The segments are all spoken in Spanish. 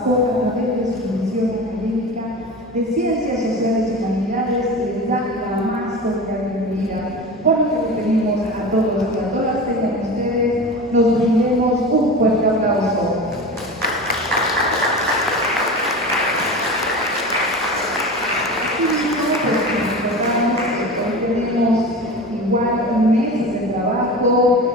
Tabasco, a través de su misión académica de Ciencias Sociales y Humanidades, les da la más cordial bienvenida. Por lo que pedimos a todos y a todas, tengan ustedes, nos brindemos un fuerte aplauso. Tenemos igual meses de trabajo,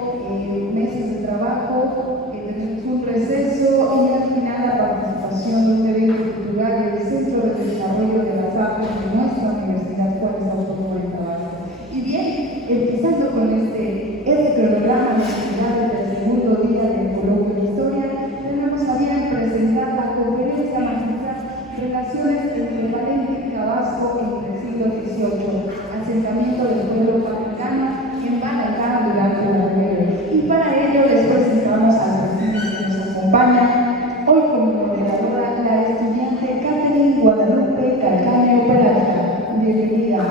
tenemos un receso y al final la participación de un evento cultural del Centro de Desarrollo de las Artes de nuestra Universidad Juárez Autónoma de Tabasco. Y bien, empezando con este cronograma de actividades del segundo día del coloquio de historia, tenemos a bien presentar la conferencia magistral Relaciones entre Palenque y Tabasco entre el siglo XVIII, asentamiento del pueblo palencano en Balancán durante la guerra. Y para ello les presentamos a la persona que nos acompaña hoy como moderadora, la estudiante Catherine Guadalupe Calcáneo Peralta. Bienvenida.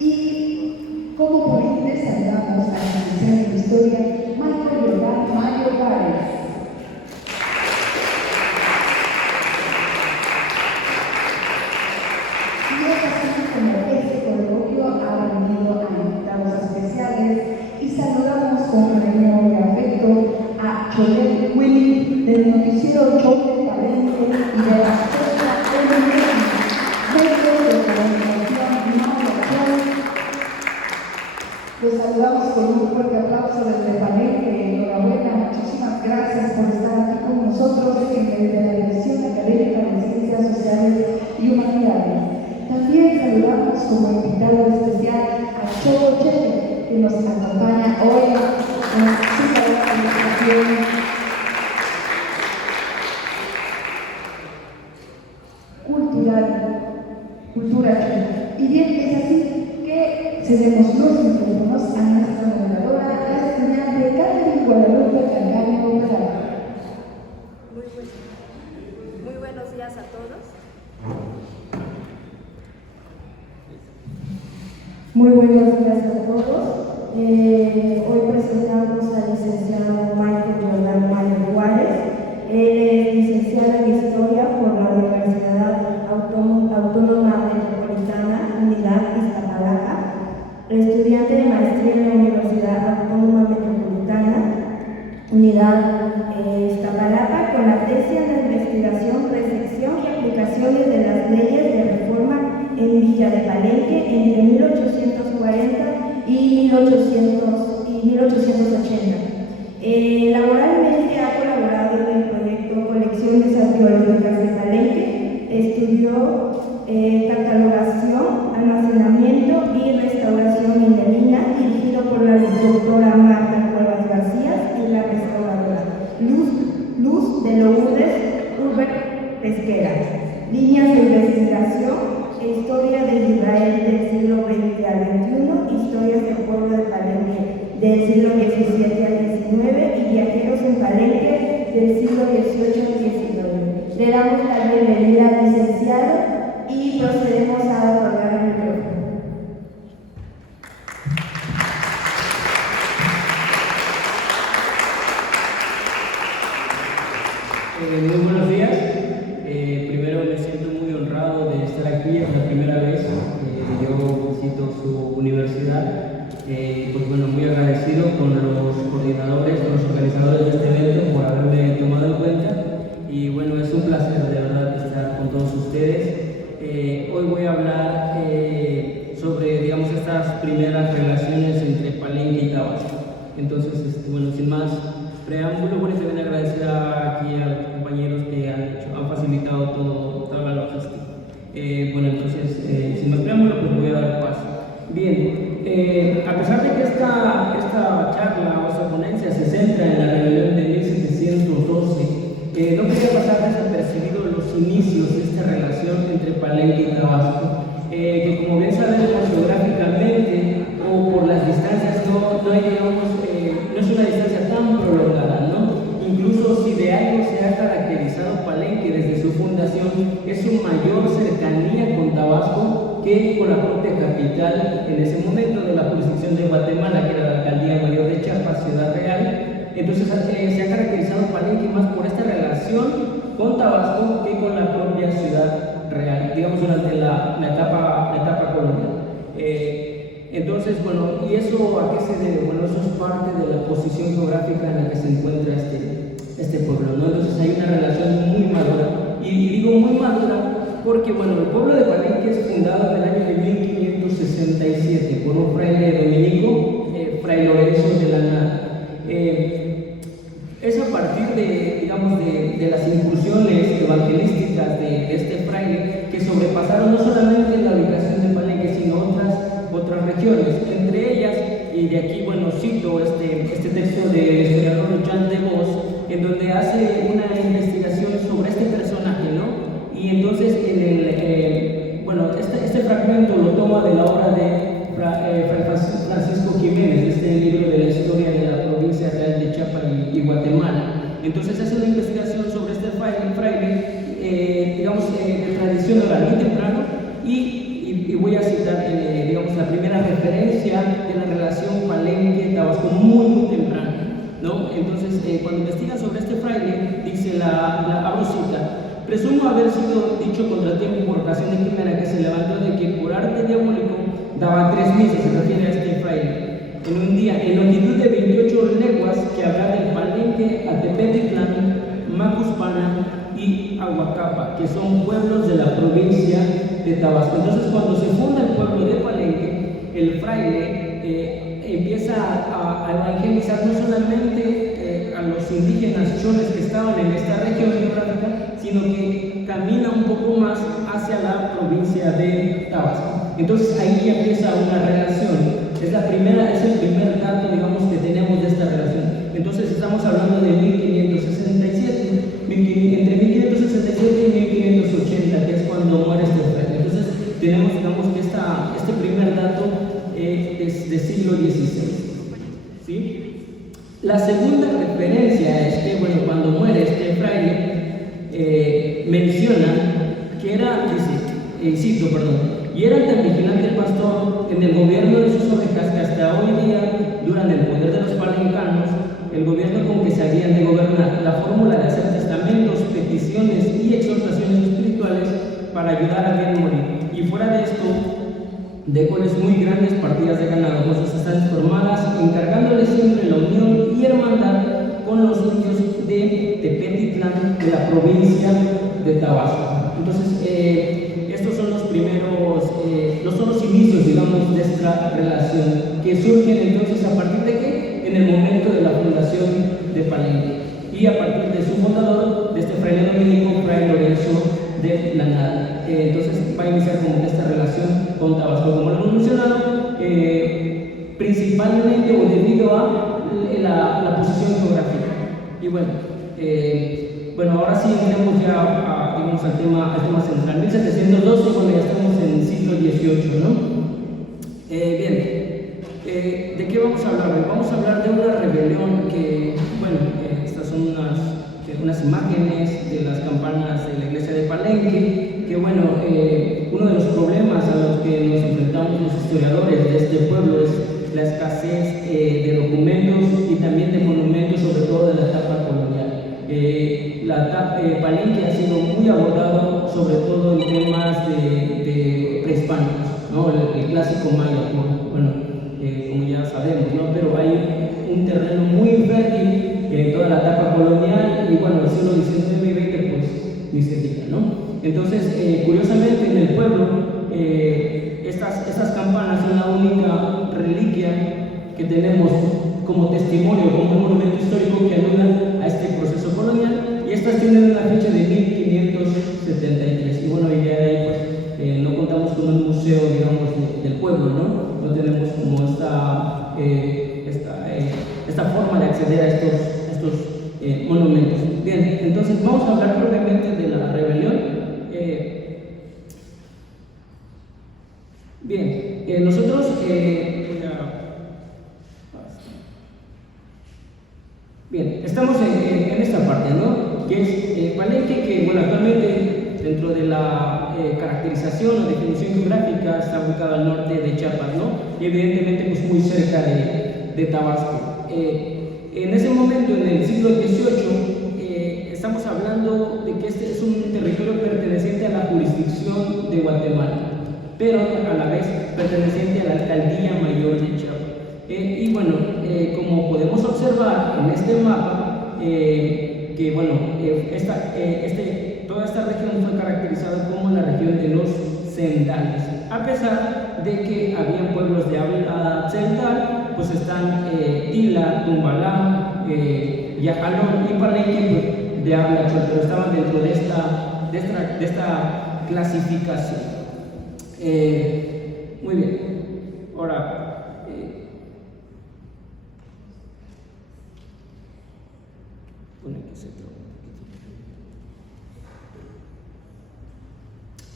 Y como ponente saludamos a la licenciada en Historia, Mario Juárez. Y es así como este coloquio ha venido a invitados especiales y saludamos con cariño y afecto a Cholet Willy del noticiero Cholet Palenque y de la Fecha MX, medios de comunicación más local. Los saludamos con un fuerte aplauso desde Palenque. Enhorabuena, muchísimas gracias por estar aquí con nosotros desde la Dirección Académica de Ciencias Sociales y Humanidades. También saludamos como invitado especial a Choco Chepe, que nos acompaña hoy en su participación cultural. Y bien, es así que cedemos los micrófonos a nuestra moderadora, la estudiante Catherine Guadalupe Calcáneo Peralta. Muy buenos días a todos. Muy buenos días a todos. Hoy presentamos al licenciado Michael Jordán Mayo Juárez. Él es licenciado en Historia por la Universidad Autónoma Metropolitana, Unidad Iztapalapa, estudiante de maestría en la Universidad Autónoma Metropolitana, Unidad Iztapalapa, con la tesis de investigación, recepción y aplicaciones de las leyes de reforma en Villa de Palenque entre 1840 y 1880. Laboralmente ha colaborado en el proyecto Colecciones Arqueológicas de Palenque, estudió catalogación, almacenamiento y restauración minera, dirigido por la doctora Marta Cuevas García y la restauradora Luz de Lourdes Urbert Pesquera. Líneas de investigación: Historia de Israel del siglo XX al XXI, historias del pueblo de Palenque del siglo XVII al XIX y viajeros en Palenque del siglo XVIII al XIX. Le damos la bienvenida al licenciado y procedemos a otorgar el micrófono. Muy buenos días. Primero me siento muy honrado de estar aquí, es la primera vez que yo visito su universidad. Pues bueno, muy agradecido con los coordinadores, con los organizadores de este evento por haberme tomado en cuenta. Y bueno, es un placer de verdad estar con todos ustedes. Hoy voy a hablar sobre, digamos, estas primeras relaciones entre Palenque y Tabasco. Entonces, bueno, sin más preámbulo, bueno, también agradecer aquí a los compañeros que han facilitado toda la logística. Bueno, entonces, sin más preámbulo, pues voy a dar paso. Bien, a pesar de que esta charla o esta ponencia se centra en la rebelión de 1712, no quería pasar desapercibido los inicios de esta relación entre Palenque y Tabasco, que como bien sabemos geográficamente o por las distancias no hay, digamos, no es una distancia tan prolongada, ¿no? Incluso si de algo se ha caracterizado Palenque desde su fundación, es su mayor cercanía con Tabasco que con la propia capital en ese momento de la jurisdicción de Guatemala, que era la Alcaldía Mayor de Chiapas, Ciudad Real. Entonces se ha caracterizado Palenque más por esta relación con Tabasco que con la propia Ciudad Real, digamos durante la etapa colonial. Entonces, bueno, ¿y eso a qué se debe? Bueno, eso es parte de la posición geográfica en la que se encuentra este pueblo, ¿no? Entonces hay una relación muy madura, y digo muy madura porque, bueno, el pueblo de Palenque es fundado en el año de 1567 por un fraile dominico, Fray Lorenzo de la Nada. Es a partir de, digamos, de las incursiones evangelísticas de este fraile que sobrepasaron no solamente la ubicación de Palenque, sino otras regiones, entre ellas, y de aquí, bueno, cito este texto del historiador Jean de Vos, en donde hace una investigación sobre este personaje, ¿no? Y entonces, bueno, este fragmento lo toma de la obra de Francisco Jiménez, este libro de la historia de la provincia real de Chiapas y Guatemala. Entonces hace una investigación sobre este fraile, digamos, de tradición oral muy temprano, y voy a citar, digamos, la primera referencia de la relación Palenque-Tabasco muy temprano, ¿no? Entonces, cuando investigan sobre este fraile, dice abro cita: presumo haber sido dicho contratiempo por ocasión de primera que se levantó de que por arte diabólico daba 3 misas, se refiere a este fraile, en un día, en longitud de 28 leguas, que habrá del Palenque a Tepetitlán, Macuspana y Aguacapa, que son pueblos de la provincia de Tabasco. Entonces, cuando se funda el pueblo de Palenque, el fraile empieza a evangelizar no solamente a los indígenas choles que estaban en esta región geográfica, sino que camina un poco más hacia la provincia de Tabasco. Entonces ahí ya empieza una relación. Es el primer dato, digamos, que tenemos de esta relación. Entonces estamos hablando de 1567, entre 1567 y 1580, que es cuando muere este fraile. Entonces tenemos, digamos, que este primer dato es del siglo XVI. ¿Sí? La segunda referencia es que, bueno, cuando muere este fraile, menciona que era, cito, y era tan vigilante el pastor en el gobierno de sus ovejas que hasta hoy día duran el poder de los palencanos, el gobierno con que se habían de gobernar, la fórmula de hacer testamentos, peticiones y exhortaciones espirituales para ayudar a bien morir. Y fuera de esto, de cuales muy grandes partidas de ganado, cosas están formadas, encargándole siempre la unión y hermandad con los indios de Tepetitlán, de la provincia de Tabasco. Entonces, estos son los primeros, son los inicios, digamos, de esta relación, que surgen entonces a partir de qué? En el momento de la fundación de Palenque, y a partir de su fundador, de este fraile dominico, Fray Lorenzo de la Nada. Entonces va a iniciar como que esta relación con Tabasco, como lo hemos mencionado, principalmente o debido a la posición geográfica. Y bueno, ahora sí entremos ya digamos, al tema central. 1712, bueno, ya estamos en el siglo XVIII, ¿no? ¿De qué vamos a hablar hoy? Vamos a hablar de una rebelión que, bueno, estas son unas imágenes de las campanas de la iglesia de Palenque, que, bueno, uno de los problemas a los que nos enfrentamos los historiadores de este pueblo es la escasez de documentos y también de monumentos, sobre todo de la etapa colonial. Palenque ha sido muy abordado, sobre todo en temas de prehispánicos, ¿no? El clásico maya, como ya sabemos, ¿no? Pero hay un terreno muy fértil en toda la etapa colonial, y bueno, el siglo XIX y XX, pues ni se diga, ¿no? Entonces, curiosamente, en el pueblo, estas campanas son la única reliquia que tenemos como testimonio, como un monumento histórico que aluda a este proceso colonial, y estas tienen una fecha de 1573. Y bueno, y de ahí pues no contamos con un museo, digamos, del pueblo, ¿no? No tenemos como esta forma de acceder a estos monumentos. Bien, entonces vamos a hablar propiamente de la rebelión. Nosotros estamos en esta parte, ¿no? Que es Palenque, que bueno, actualmente dentro de la caracterización o definición geográfica, está ubicado al norte de Chiapas, ¿no? Y evidentemente pues muy cerca de Tabasco. En ese momento, en el siglo XVIII, estamos hablando de que este es un territorio perteneciente a la jurisdicción de Guatemala, pero a la vez perteneciente a la Alcaldía Mayor de Chiapas. Y bueno, como podemos observar en este mapa, que bueno, toda esta región fue caracterizada como la región de los centales, a pesar de que habían pueblos de habla central, pues están Tila, Tumbalá, Yajalón y Palenque, pues, de habla chol, pero estaban dentro de esta clasificación. Muy bien, ahora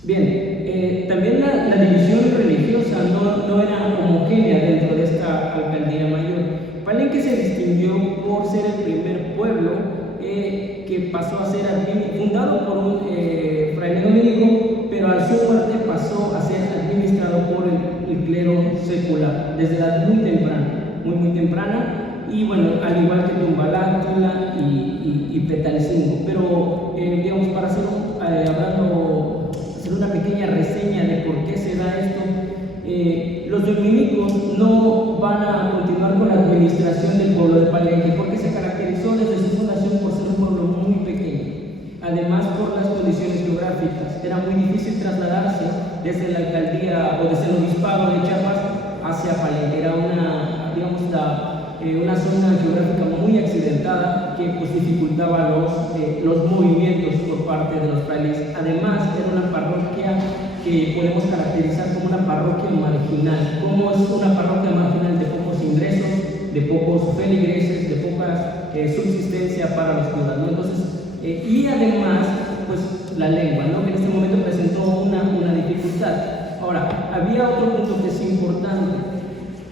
bien, también la división religiosa no era homogénea dentro de esta alcaldía mayor. Palenque se distinguió por ser el primer pueblo que pasó a ser fundado por un fraile dominico, pero al su muerte pasó a ser administrado por el clero secular desde edad muy temprana. Y bueno, al igual que Tumbalá, Tula y Petalcingo. Pero digamos, para hacer una pequeña reseña de por qué se da esto, los dominicos no van a continuar con la administración del pueblo de Palenque porque se caracterizó desde su fundación por ser un pueblo muy pequeño. Además, por las condiciones geográficas, era muy difícil trasladarse desde la alcaldía o desde el obispado de Chiapas hacia Palenque. Era una zona geográfica muy accidentada que pues dificultaba los movimientos por parte de los frailes. Además, era una parroquia que podemos caracterizar como una parroquia marginal. ¿Cómo es una parroquia marginal? De pocos ingresos, de pocos feligreses, de poca subsistencia para los curas, ¿no? Entonces, y además, pues la lengua, ¿no? Que en este momento presentó una dificultad. Ahora, había otro punto que es importante.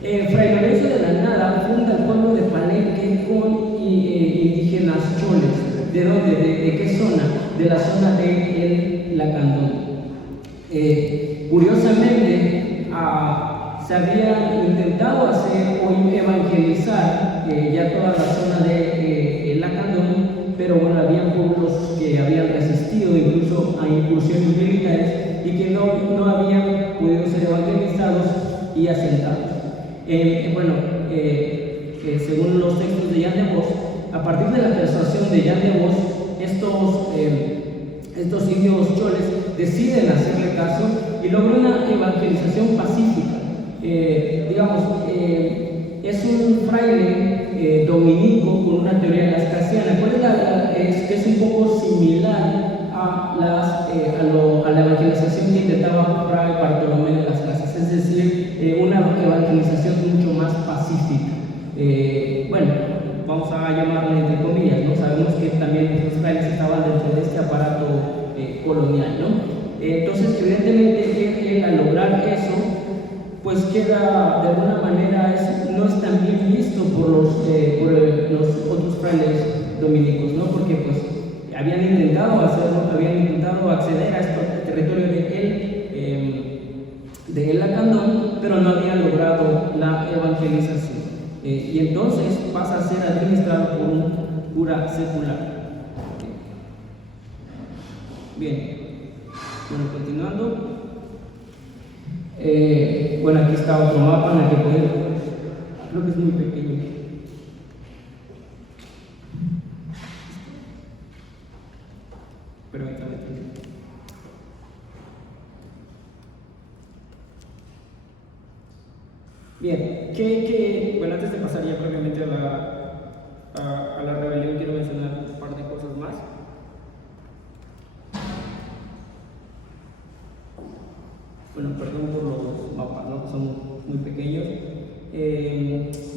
Fray Lorenzo de la Nada funda el pueblo de Palenque con indígenas choles. ¿De dónde? ¿De qué zona? De la zona de El Lacandón. Curiosamente, se había intentado hacer o evangelizar ya toda la zona de El Lacandón, pero bueno, había pueblos que habían resistido incluso a incursiones militares y que no habían podido ser evangelizados y asentados. Según los textos de Jan de Vos, a partir de la persuasión de Jan de Vos, estos indios choles deciden hacerle caso y logran una evangelización pacífica. Es un fraile dominico con una teoría lascasiana. Que es un poco similar a la evangelización que intentaba Fray Bartolomé de las Casas, es decir, una evangelización mucho más pacífica. Vamos a llamarle entre comillas, ¿no? Sabemos que también los frailes estaban dentro de este aparato colonial, ¿no? Entonces, evidentemente, él al lograr eso, pues queda de alguna manera, no es tan bien visto por los otros frailes dominicos, ¿no? Porque pues habían intentado hacerlo, habían intentado acceder a este territorio de El Lacandón, pero no habían logrado la evangelización. Y entonces pasa a ser administrado por un cura secular. Bien, continuando. Aquí está otro mapa en el que pueden, creo que es muy pequeño. Permítame. Bien, antes de pasar ya propiamente a la rebelión, quiero mencionar un par de cosas más. Perdón por los mapas, ¿no? Que son muy pequeños.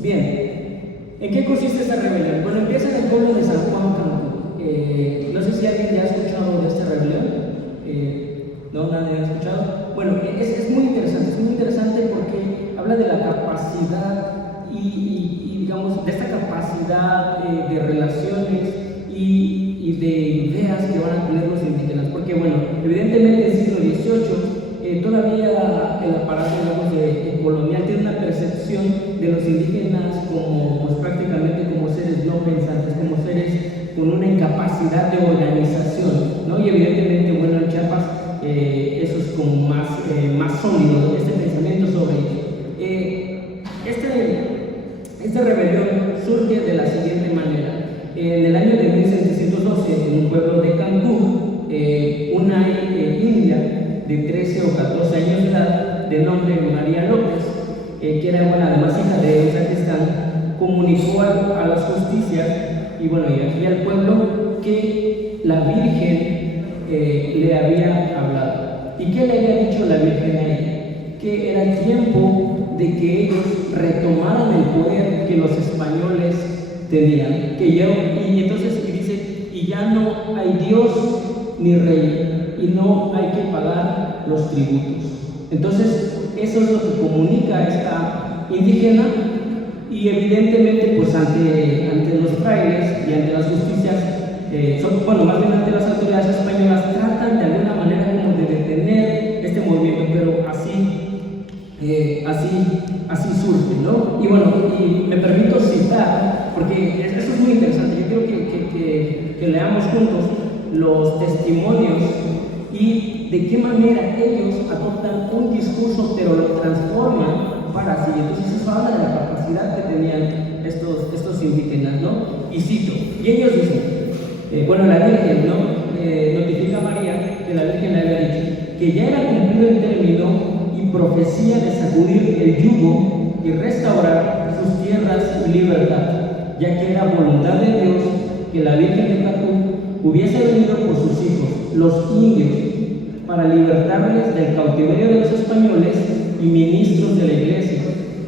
Bien, ¿en qué consiste esta rebelión? Empieza en el pueblo de San Juan Cancún. No sé si alguien ya ha escuchado de esta rebelión. ¿No? ¿Nadie ha escuchado? Es muy interesante porque habla de la capacidad y digamos, de esta capacidad de relaciones y de ideas que van a tener los indígenas. Porque, evidentemente, capacidad de organización, ¿no? Y evidentemente, bueno, en Chiapas eso es como más sólido, ¿no? Este pensamiento sobre esta rebelión surge de la siguiente manera. En el año de 1712, en un pueblo de Cancún, una india de 13 o 14 años de edad, de nombre María López, que era, bueno, además hija de un sacristán, comunicó a las justicias y, bueno, y aquí al pueblo que la Virgen le había hablado. ¿Y qué le había dicho la Virgen a ella? Que era tiempo de que ellos retomaran el poder que los españoles tenían. Y entonces dice, y ya no hay Dios ni rey, y no hay que pagar los tributos. Entonces, eso es lo que comunica esta indígena, y evidentemente, pues ante los frailes y ante las justicias, más bien ante las autoridades españolas, tratan de alguna manera como de detener este movimiento, pero así surge, ¿no? Y bueno, y me permito citar, porque eso es muy interesante. Yo quiero que leamos juntos los testimonios y de qué manera ellos adoptan un discurso, pero lo transforman para sí. Entonces eso habla de la capacidad que tenían estos indígenas, ¿no? Y cito, y ellos dicen, la Virgen, ¿no? Notifica a María que la Virgen le había dicho que ya era cumplido el término y profecía de sacudir el yugo y restaurar sus tierras y libertad, ya que era voluntad de Dios que la Virgen de Cancún hubiese venido por sus hijos, los indios, para libertarles del cautiverio de los españoles y ministros de la iglesia,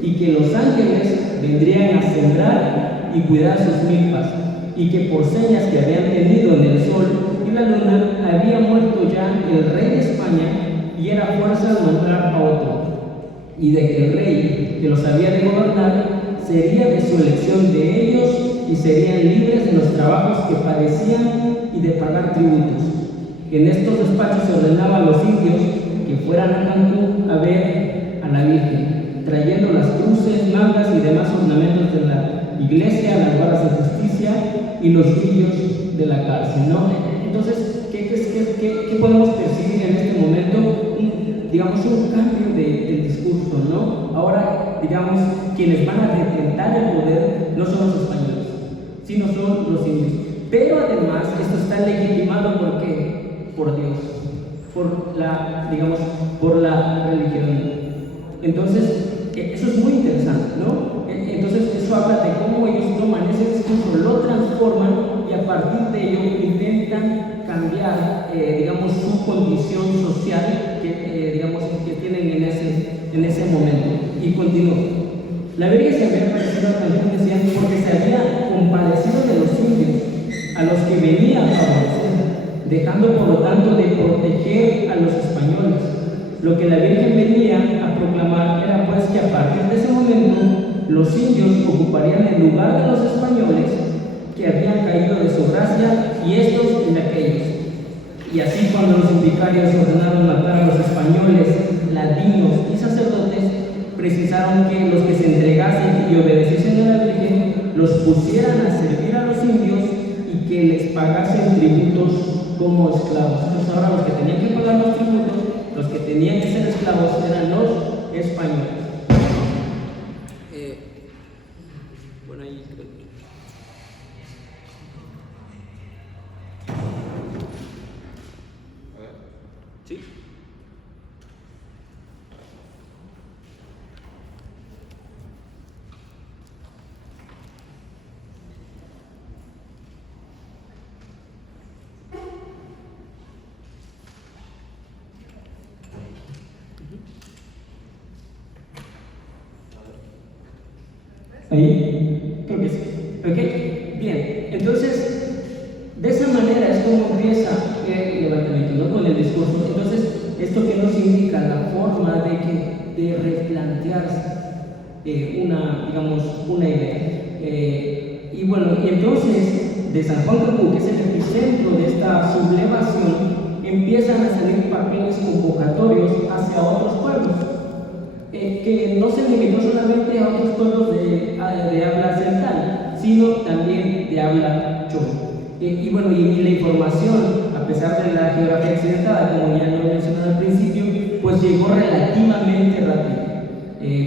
y que los ángeles vendrían a sembrar y cuidar sus milpas, y que por señas que habían tenido en el sol y la luna había muerto ya el rey de España y era fuerza nombrar a otro, y de que el rey que los había de gobernar sería de su elección de ellos y serían libres de los trabajos que padecían y de pagar tributos. En estos despachos se ordenaba a los indios que fueran a Cancún a ver a la Virgen, trayendo las cruces, mangas y demás ornamentos de la iglesia, las varas de justicia y los grillos de la cárcel, ¿no? Entonces, ¿qué podemos percibir en este momento? Un cambio del discurso, ¿no? Ahora, quienes van a detentar el poder no son los españoles, sino son los indios. Pero además, esto está legitimado ¿por qué? Por Dios, por la religión. Entonces, eso es muy interesante, ¿no? Entonces, eso habla de cómo ellos toman ese discurso, lo transforman y a partir de ello intentan cambiar, su condición social que tienen en ese momento. Y continúo. La Virgen se había aparecido a Cancún, decían, porque se había compadecido de los indios, a los que venía a favorecer, dejando por lo tanto de proteger a los españoles. Lo que la Virgen venía a proclamar era pues que a partir de ese momento los indios ocuparían el lugar de los españoles que habían caído de su gracia y estos en aquellos. Y así cuando los vicarios ordenaron matar a los españoles, ladinos y sacerdotes, precisaron que los que se entregasen y obedeciesen a la Virgen los pusieran a servir a los indios y que les pagasen tributos como esclavos. Entonces ahora los que tenían que pagar los tributos, los que tenían que ser esclavos eran los españoles. Ahí creo que... ¿Sí? Ahí, creo que sí. ¿Ok? Bien, entonces, de esa manera es como empieza el levantamiento, ¿no? Con el discurso. Entonces, ¿esto qué nos indica? La forma de replantearse una idea. Y entonces, de San Juan Cancún, que es el epicentro de esta sublevación, empiezan a salir papeles convocatorios hacia otros pueblos. Que no se limitó solamente a otros pueblos de habla central, sino también de habla cholo. Y bueno, y la información, a pesar de la geografía accidentada, como ya lo mencioné al principio, pues llegó relativamente rápido.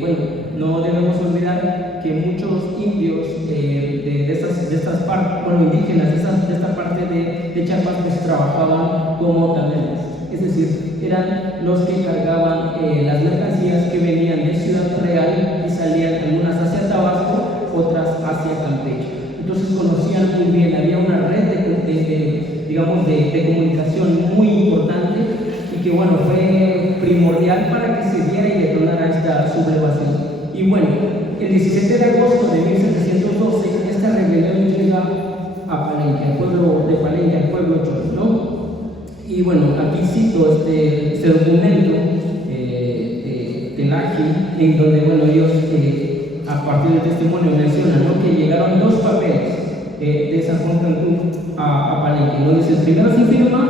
Bueno, no debemos olvidar que muchos indios de estas partes, bueno, indígenas de esta parte de Chiapas, pues trabajaban como taneles, es decir, eran los que cargaban las mercancías que venían de Ciudad Real y salían algunas hacia Tabasco, otras hacia Campeche. Entonces conocían muy bien, había una red de comunicación muy importante y que bueno, fue primordial para que se diera y detonara esta sublevación. Y bueno, el 17 de agosto de 1712, esta rebelión llega a Palenque, al pueblo de Palenque, al pueblo cholo, ¿no? Y bueno, aquí cito este documento de Laji, en donde bueno, ellos a partir del testimonio mencionan, ¿no?, que llegaron 2 papeles de San Juan Cancún a Palenque, ¿no? Dice, el primero sin firma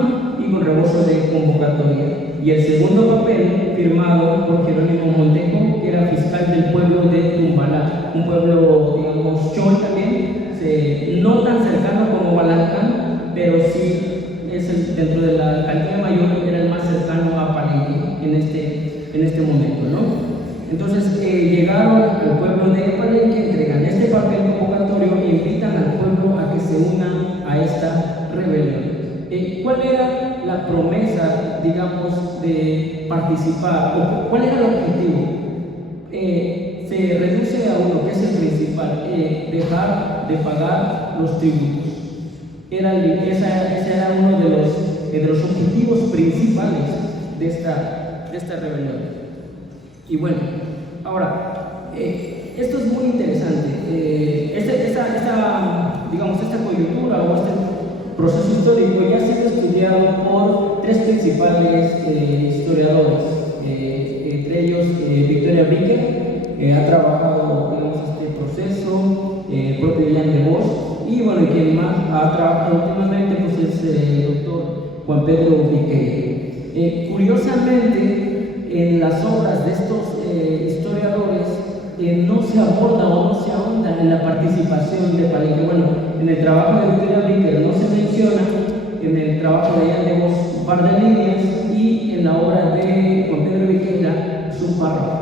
y con rebozo de convocatoria, y el segundo papel firmado por Jerónimo Montejo, que era fiscal del pueblo de Tumbalá, un pueblo, digamos, chol también, no tan cercano como Balalcán, pero sí es dentro de la alcaldía mayor, era el más cercano a Palenque en este momento, ¿no? Entonces llegaron al pueblo de Palenque, entregan este papel convocatorio y invitan al pueblo a que se una a esta rebelión. ¿Cuál era la promesa, digamos, de participar? ¿O cuál era el objetivo? Se reduce a uno, que es el principal, dejar de pagar los tributos. Ese era uno de los objetivos principales de esta rebelión. Y bueno, ahora, esto es muy interesante. Esta coyuntura o este proceso histórico ya ha sido estudiado por 3 principales historiadores, entre ellos Victoria Bricker, ha trabajado, digamos, este proceso, el propio Jan de Vos, y bueno, quien más ha trabajado últimamente pues es el doctor Juan Pedro Viqueira. Curiosamente, en las obras de estos historiadores no se aborda o no se ahonda en la participación de Palenque. Bueno, en el trabajo de Victoria Bricker no se menciona, en el trabajo de Jan de Vos un par de líneas, y en la obra de Juan Pedro Viqueira es un párrafo,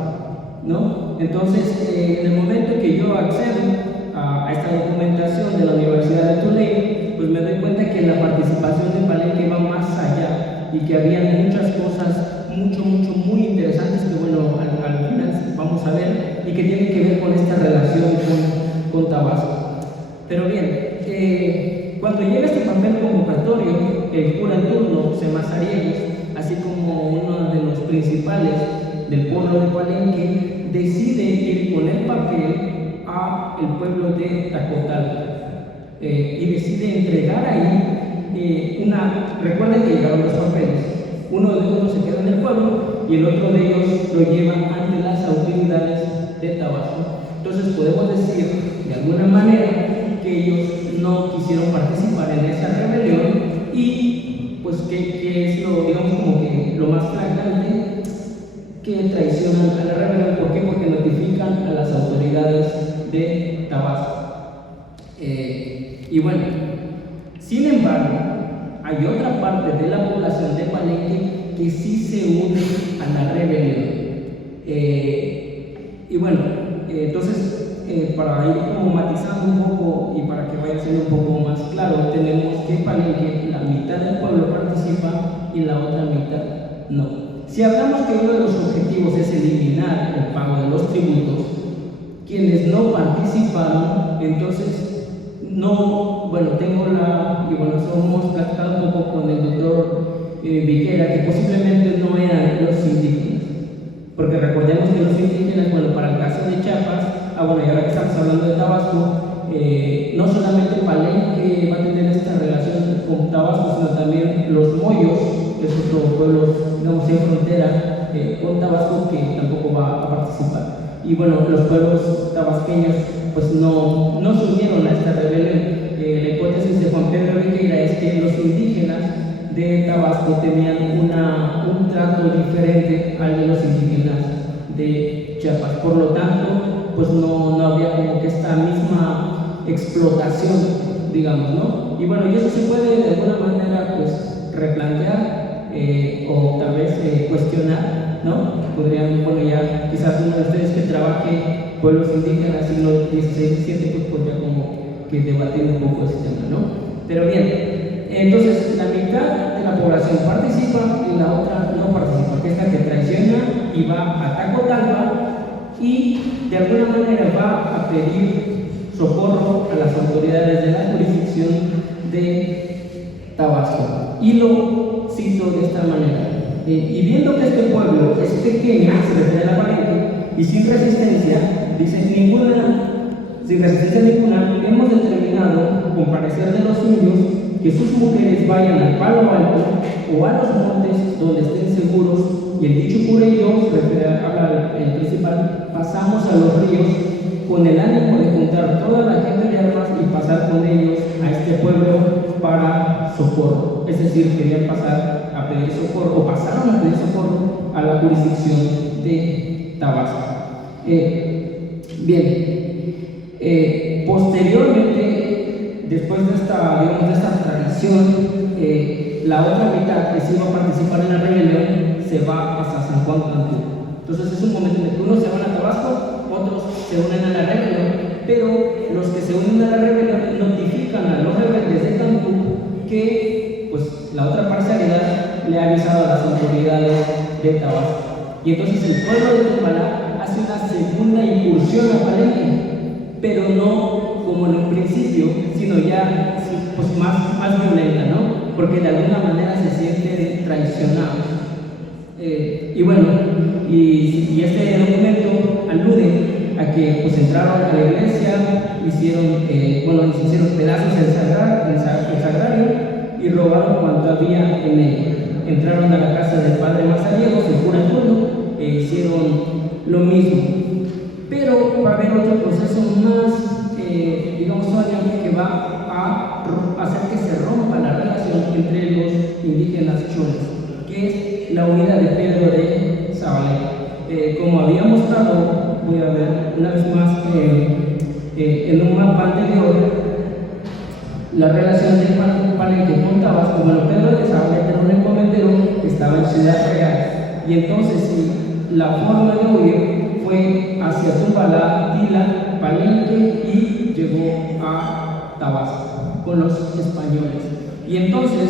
¿no? Entonces, en el momento que yo accedo a esta documentación de la Universidad de Tulane, pues me doy cuenta que la participación de Palenque va más allá y que había muchas cosas muy interesantes que bueno, al final vamos a ver y que tienen que ver con esta relación con Tabasco. Pero bien, cuando llega este papel convocatorio, el cura en turno, Semazariegos, así como uno de los principales del pueblo de Palenque, decide ir con el papel a el pueblo de Tacotalpa y decide entregar ahí recuerden que llegaron los papeles, uno de ellos se queda en el pueblo y el otro de ellos lo lleva ante las autoridades de Tabasco. Entonces podemos decir de alguna manera que ellos no quisieron participar en esa rebelión y pues que es lo más flagrante, que traicionan a la rebelión. ¿Por qué? Porque notifican a las autoridades de Tabasco. Y bueno, sin embargo, hay otra parte de la población de Palenque que sí se une a la rebelión. Y bueno, entonces, para ir como matizando un poco y para que vaya siendo un poco más claro, tenemos que en Palenque la mitad del pueblo participa y la otra mitad no. Si hablamos que uno de los objetivos es eliminar el pago de los tributos, quienes no participaron, entonces eso hemos platicado un poco con el doctor Viqueira, que posiblemente no eran los indígenas, porque recordemos que los indígenas, para el caso de Chiapas, y ahora que estamos hablando de Tabasco, no solamente Palenque va a tener esta relación con Tabasco, sino también los Moyos, que es otro pueblo, digamos, en frontera con Tabasco, que tampoco va a participar. Y bueno, los pueblos tabasqueños pues no se unieron a esta rebelión. La hipótesis de Juan Pedro Viqueira es que los indígenas de Tabasco tenían un trato diferente al de los indígenas de Chiapas. Por lo tanto, pues no había como que esta misma explotación, digamos, ¿no? Y bueno, y eso se puede de alguna manera pues replantear o tal vez cuestionar, ¿no? Podrían, bueno, ya quizás uno de ustedes que trabaje pueblos indígenas siglo XVI, XVII, pues podría como que debatir un poco ese tema, ¿no? Pero bien, entonces la mitad de la población participa y la otra no participa, que es la que traiciona y va a Tacotalpa y de alguna manera va a pedir socorro a las autoridades de la jurisdicción de Tabasco. Y lo cito de esta manera. Y viendo que este pueblo es pequeño, se refiere a la Palenque, y sin resistencia, dice sin resistencia ninguna, hemos determinado, con parecer de los indios, que sus mujeres vayan al Palo Alto o a los montes donde estén seguros, y el dicho cura y yo, se refiere a el principal, pasamos a los ríos con el ánimo de juntar toda la gente de armas y pasar con ellos a este pueblo para socorro. Es decir, querían pasar a pedir socorro, o pasaron a pedir socorro a la jurisdicción de Tabasco. Posteriormente, después de esta, digamos, de esta tradición, la otra mitad que sí va a participar en la rebelión se va hasta San Juan Cancún. Entonces es un momento en el que unos se van a Tabasco, otros se unen a la rebelión, pero los que se unen a la rebelión notifican a los rebeldes de Cancún que pues la otra parcialidad le ha avisado a las autoridades de Tabasco. Y entonces el pueblo de Tumbalá hace una segunda incursión a Palenque, pero no como en un principio, sino ya pues más violenta, ¿no? Porque de alguna manera se sienten traicionados. Y bueno, y este documento alude a que pues entraron a la iglesia, hicieron pedazos el sagrario y robaron cuanto había en él. Entraron a la casa del padre Mazariegos, el cura turno, e hicieron lo mismo. Pero va a haber otro proceso más, digamos, que va a hacer que se rompa la relación entre los indígenas choles, que es la huida de Pedro de Zabaleta. Como había mostrado, voy a ver una vez más en un mapa anterior, la relación de Palenque con Tabasco. Bueno, Pedro de Zabaleta era un encomendero que estaba en Ciudad Real, y entonces la forma de huir fue hacia Tumbalá, Tila, Palenque y llegó a Tabasco con los españoles. Y entonces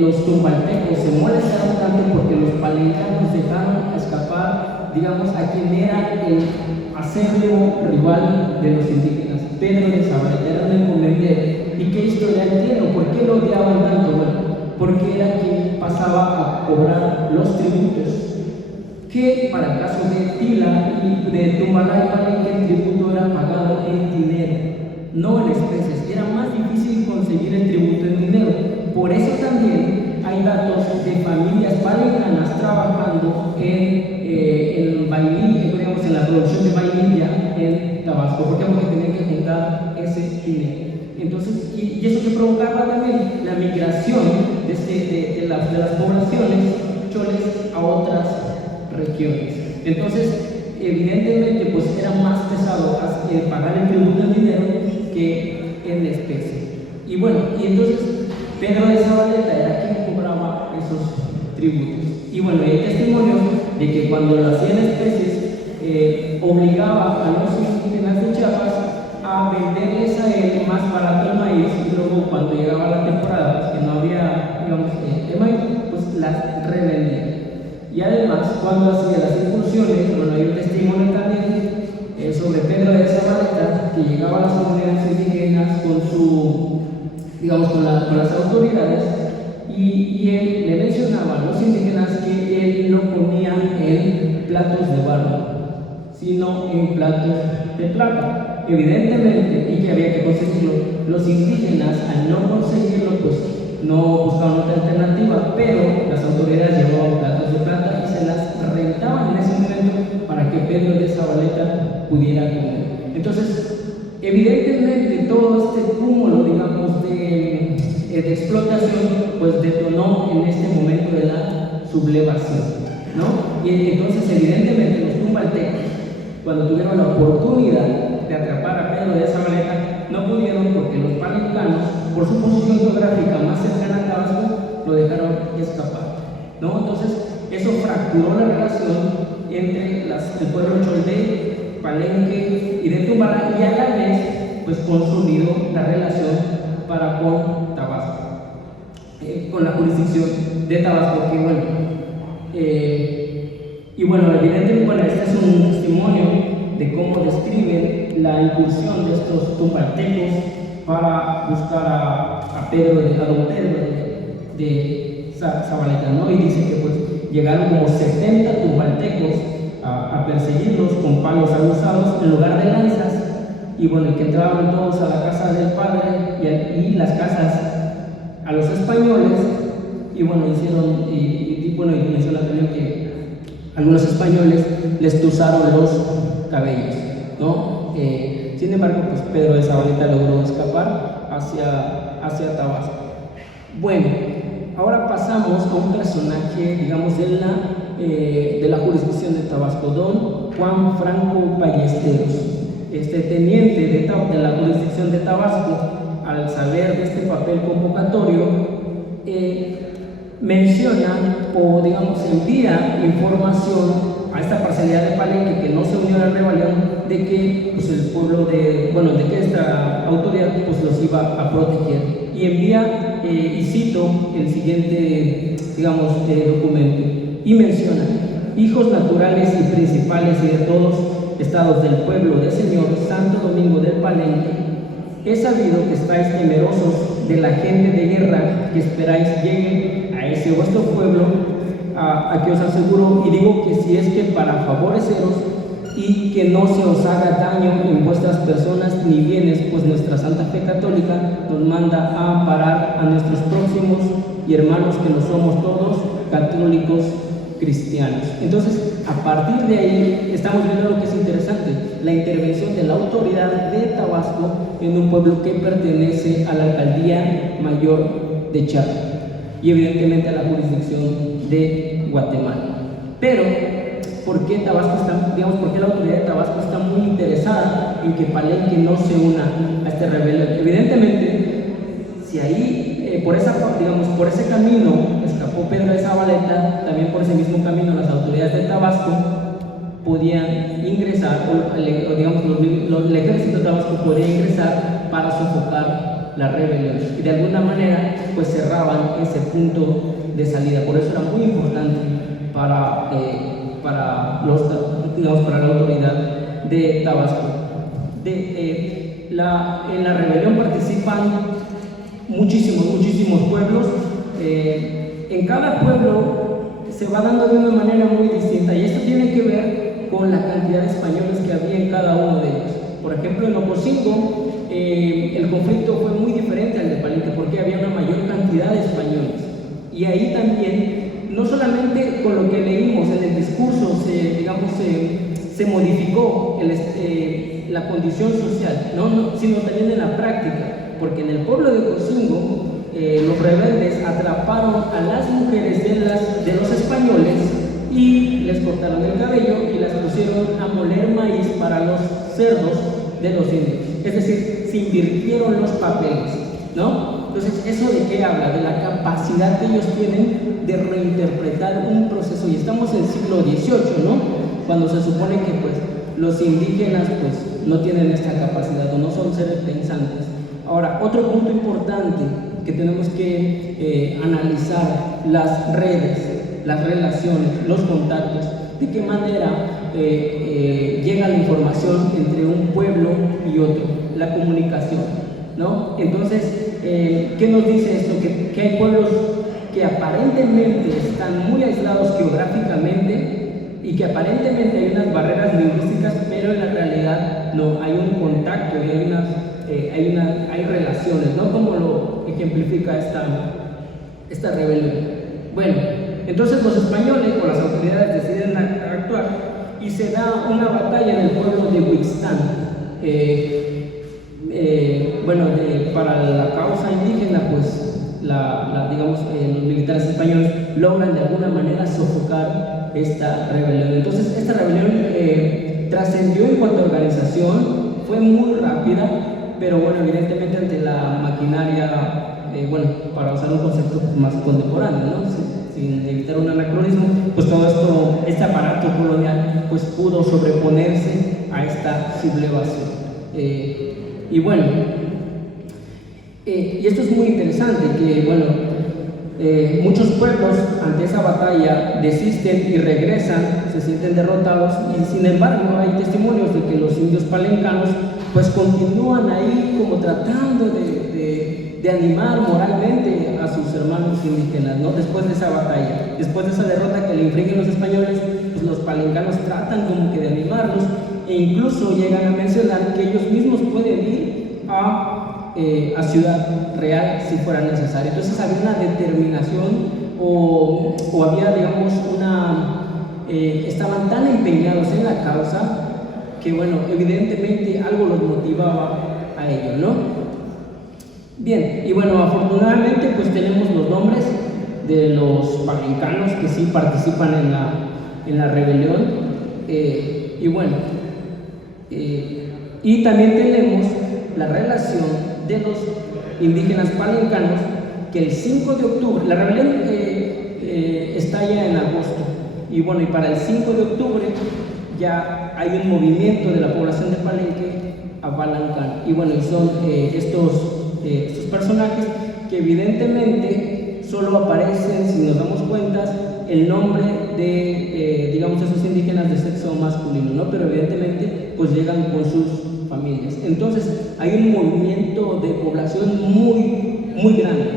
los tumbaltecos se molestaron tanto porque los palencanos dejaron escapar, digamos, a quien era el acérrimo rival de los indígenas. Pedro de Zabaleta era un encomendero. ¿Y qué historia tiene? ¿Por qué lo odiaban tanto? Bueno, porque era quien pasaba a cobrar los tributos, que para el caso de Tila y de Tumbalá y Palenque el tributo era pagado en dinero, no en especies. Era más difícil conseguir el tributo en dinero. Por eso también hay datos de familias palencanas trabajando en vainilla, digamos, en la producción de vainilla en Tabasco. ¿Por qué? Porque tenían que juntar ese dinero. Entonces, y eso que provocaba también la migración de las poblaciones choles a otras regiones. Entonces, evidentemente, pues era más pesado pagar el tributo en dinero que en especie. Y bueno, y entonces Pedro de Zabaleta era quien cobraba esos tributos. Y bueno, hay testimonio de que cuando lo hacía en especies, obligaba a los indígenas de Chiapas a venderles a él más barato el maíz, y luego cuando llegaba la temporada, que no había, digamos, de maíz, pues las revendía. Y además, cuando hacía las incursiones, bueno, hay un testimonio también sobre Pedro de Zabaleta, que llegaba a las comunidades indígenas con las autoridades, y él le mencionaba a los indígenas que él no comía en platos de barro, sino en platos de plata, evidentemente, y que había que conseguirlo. Los indígenas, al no conseguirlo, pues no buscaban otra alternativa, pero las autoridades llevaban platos de plata y se las rentaban en ese momento para que Pedro de Zabaleta pudiera comer. Entonces, evidentemente, todo este cúmulo, digamos, de explotación, pues detonó en este momento de la sublevación, ¿no? Y entonces, evidentemente, los tumbaltecos, cuando tuvieron la oportunidad de atrapar a Pedro de Zabaleta, no pudieron porque los palencanos, por su posición geográfica más cercana a Tabasco, lo dejaron escapar, ¿no? Entonces, eso fracturó la relación entre el pueblo cholde, Palenque y de Tumbará, y a la vez, pues consolidó la relación para con Tabasco, con la jurisdicción de Tabasco, que bueno, y bueno, evidentemente, bueno, este es un testimonio de cómo describen la incursión de estos tumbaltecos para buscar a Pedro, a don Pedro de Zabaleta, ¿no? Y dice que pues llegaron como 70 tumbaltecos a perseguirlos con palos aguzados en lugar de lanzas, y bueno, que entraban todos a la casa del padre y las casas a los españoles, y bueno, hicieron, y bueno, y menciona también que algunos españoles les tuzaron los cabellos, ¿no? Sin embargo, pues Pedro de Zabaleta logró escapar hacia Tabasco. Bueno, ahora pasamos a un personaje, digamos, de la jurisdicción de Tabasco, don Juan Franco Ballesteros. Este teniente de la jurisdicción de Tabasco, al saber de este papel convocatorio, menciona o digamos envía información a esta parcialidad de Palenque que no se unió a la rebelión, de que pues, el pueblo de que esta autoridad pues los iba a proteger, y envía, y cito el siguiente, digamos, documento, y menciona: hijos naturales y principales y de todos estados del pueblo del Señor Santo Domingo del Palenque, he sabido que estáis temerosos de la gente de guerra que esperáis llegue a ese vuestro pueblo, a que os aseguro y digo que si es que para favoreceros y que no se os haga daño en vuestras personas ni bienes, pues nuestra Santa Fe Católica nos manda a amparar a nuestros próximos y hermanos que no somos todos católicos cristianos. Entonces, a partir de ahí estamos viendo lo que es interesante, la intervención de la autoridad de Tabasco en un pueblo que pertenece a la alcaldía mayor de Chiapas y evidentemente a la jurisdicción de Guatemala. Pero, ¿por qué Tabasco está, digamos, por qué la autoridad de Tabasco está muy interesada en que Palenque no se una a este rebelión? Evidentemente, si ahí, por ese camino escapó Pedro de Zabaleta, también por ese mismo camino las autoridades de Tabasco podían ingresar, o digamos, el ejército de Tabasco podía ingresar para sofocar la rebelión, y de alguna manera pues cerraban ese punto de salida. Por eso era muy importante para la autoridad de Tabasco. En la rebelión participan muchísimos pueblos. En cada pueblo se va dando de una manera muy distinta, y esto tiene que ver con la cantidad de españoles que había en cada uno de ellos. Por ejemplo, en Ocosingo el conflicto fue muy diferente al de Palenque porque había una mayor cantidad de españoles, y ahí también, no solamente con lo que leímos en el discurso, se modificó la condición social, sino también en la práctica, porque en el pueblo de Ocosingo los rebeldes atraparon a las mujeres de los españoles y les cortaron el cabello y las pusieron a moler maíz para los cerdos de los indios. Es decir, se invirtieron los papeles, ¿no? Entonces, ¿eso de qué habla? De la capacidad que ellos tienen de reinterpretar un proceso. Y estamos en el siglo XVIII, ¿no? Cuando se supone que pues, los indígenas pues, no tienen esta capacidad o no son seres pensantes. Ahora, otro punto importante que tenemos que analizar: las redes, las relaciones, los contactos, de qué manera llega la información entre un pueblo y otro, la comunicación, ¿no? Entonces, ¿qué nos dice esto? Que hay pueblos que aparentemente están muy aislados geográficamente y que aparentemente hay unas barreras lingüísticas, pero en la realidad no, hay un contacto y hay relaciones, ¿no? Como lo ejemplifica esta rebelión. Bueno, entonces los españoles o las autoridades deciden actuar y se da una batalla en el pueblo de Huixtán. Para la causa indígena, pues los militares españoles logran de alguna manera sofocar esta rebelión. Entonces, esta rebelión trascendió en cuanto a organización, fue muy rápida, pero bueno, evidentemente ante la maquinaria, bueno, para usar un concepto más contemporáneo, ¿no? Sin evitar un anacronismo, pues todo esto, este aparato colonial, pues pudo sobreponerse a esta sublevación. Y bueno, y esto es muy interesante, que bueno, muchos pueblos ante esa batalla desisten y regresan, se sienten derrotados, y sin embargo hay testimonios de que los indios palencanos pues continúan ahí como tratando de animar moralmente a sus hermanos indígenas, ¿no? Después de esa batalla, después de esa derrota que le infringen los españoles, pues los palencanos tratan como que de animarlos, e incluso llegan a mencionar que ellos mismos pueden ir a Ciudad Real si fuera necesario. Entonces había una determinación o había, digamos, estaban tan empeñados en la causa que, bueno, evidentemente algo los motivaba a ello, ¿no? Bien, y bueno, afortunadamente pues tenemos los nombres de los palencanos que sí participan en la rebelión, y bueno, y también tenemos la relación de los indígenas palencanos que el 5 de octubre, la rebelión estalla en agosto, y bueno, y para el 5 de octubre ya hay un movimiento de la población de Palenque a Palancán, y bueno, y son estos personajes que evidentemente solo aparecen, si nos damos cuenta, el nombre de, digamos, esos indígenas de sexo masculino, ¿no? Pero evidentemente pues llegan con sus familias. Entonces hay un movimiento de población muy grande,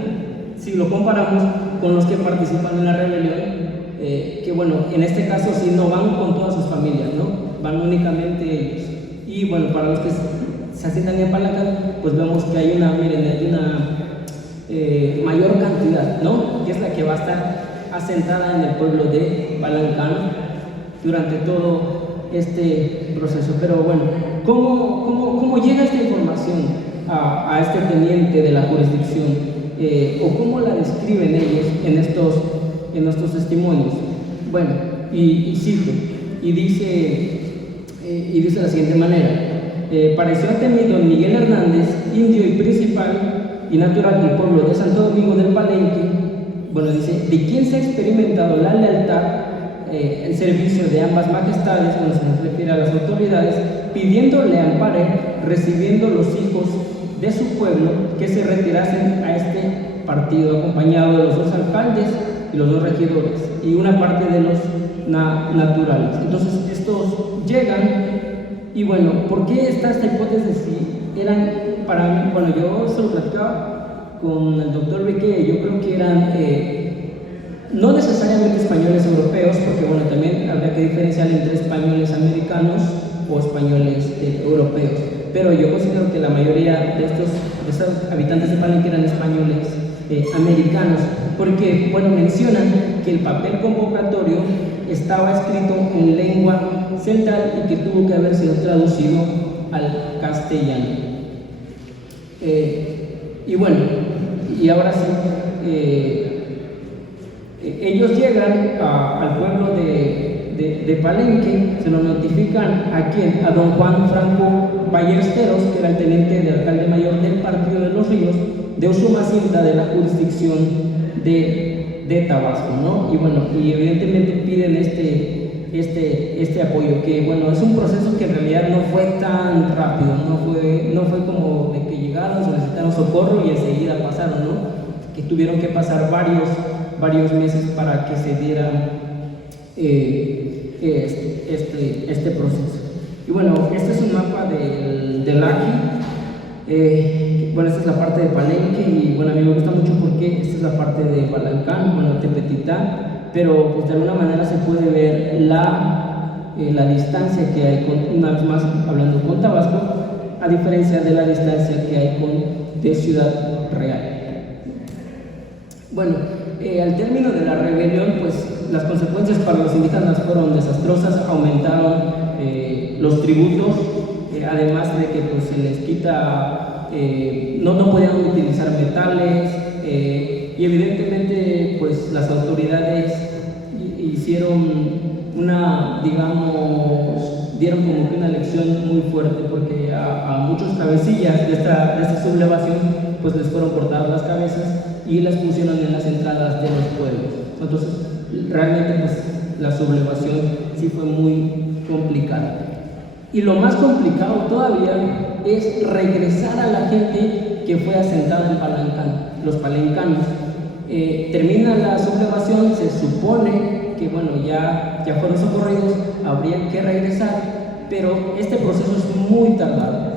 si lo comparamos con los que participan en la rebelión, que bueno, en este caso sí no van con todas sus familias, ¿no? Van únicamente ellos. Y bueno, para los que se asientan en Palancán, pues vemos que hay una mayor cantidad, ¿no? Que es la que va a estar asentada en el pueblo de Palancán durante todo este proceso. Pero bueno, ¿cómo llega esta información a este teniente de la jurisdicción? ¿O cómo la describen ellos en estos testimonios? Bueno, y cito, y dice de la siguiente manera: pareció ante mí don Miguel Hernández, indio y principal y natural del pueblo de Santo Domingo del Palenque. Bueno, dice, de quien se ha experimentado la lealtad en servicio de ambas majestades, cuando se refiere a las autoridades, pidiéndole amparo, recibiendo los hijos de su pueblo que se retirasen a este partido, acompañado de los dos alcaldes y los dos regidores y una parte de los naturales. Entonces estos llegan. Y bueno, ¿por qué está esta hipótesis? Si eran, para mí, bueno, yo se lo platicaba con el doctor Beque, yo creo que eran no necesariamente españoles europeos, porque bueno, también habría que diferenciar entre españoles americanos o españoles europeos, pero yo considero que la mayoría de estos habitantes de Palenque eran españoles americanos, porque bueno, mencionan que el papel convocatorio estaba escrito en lengua central y que tuvo que haber sido traducido al castellano. Y bueno, y ahora sí, ellos llegan al pueblo de Palenque, se lo notifican a quién, a don Juan Franco Ballesteros, que era el teniente de alcalde mayor del Partido de los Ríos, de Usumacinta, de la jurisdicción de Tabasco, ¿no? Y bueno, y evidentemente piden este apoyo, que bueno, es un proceso que en realidad no fue tan rápido, no fue como de que llegaron, solicitaron socorro y enseguida pasaron, ¿no? Que tuvieron que pasar varios meses para que se diera este proceso. Y bueno, este es un mapa del Aki. Bueno, esta es la parte de Palenque y bueno, a mí me gusta mucho porque esta es la parte de Palancán, bueno, Tepetitán, pero pues de alguna manera se puede ver la distancia que hay una vez más hablando con Tabasco, a diferencia de la distancia que hay de Ciudad Real. Bueno, al término de la rebelión, pues las consecuencias para los indígenas fueron desastrosas, aumentaron los tributos, además de que pues se les quita, no podían utilizar metales, y evidentemente pues las autoridades hicieron una, digamos, dieron como que una lección muy fuerte, porque a muchos cabecillas de esta sublevación pues les fueron cortadas las cabezas y las pusieron en las entradas de los pueblos. Entonces realmente pues la sublevación sí fue muy complicada. Y lo más complicado todavía es regresar a la gente que fue asentada en Palancán, los palencanos. Termina la sublevación, se supone que bueno, ya fueron socorridos, habría que regresar, pero este proceso es muy tardado